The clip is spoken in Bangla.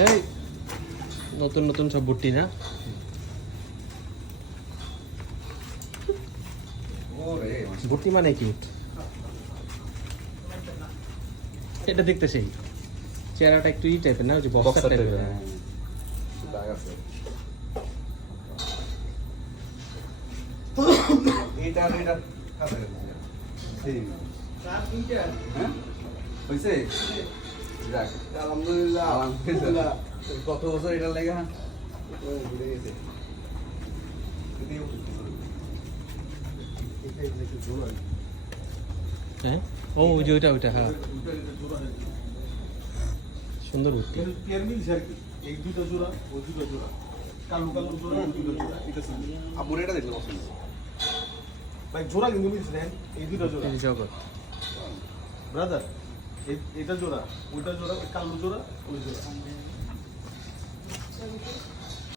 এই নতুন নতুন সব ভুট্টি না? ভুট্টি মানে কি? এটা দেখতে সেই চেহারাটা একটু ই টাইপের না, ওই যে বক্সার টাইপের। এটা হয়েছে আলহামদুলিল্লাহ কত বছর এটা লেগে ঘুরে গেছে হ্যাঁ ও ওই যে ওইটা হ্যাঁ সুন্দর ভুট্টি। এই দুটো জোড়া ওই দুটো জোড়া কালো কালো জোড়া ওই দুটো জোড়া এটা আপুর এটা দেখলে পছন্দ ভাই জোড়া কিন্তু মিলছে দেন এই দুটো জোড়া এই জগৎ ব্রাদার এটা জোড়া ওইটা জোড়া কালো জোড়া ওই জোড়া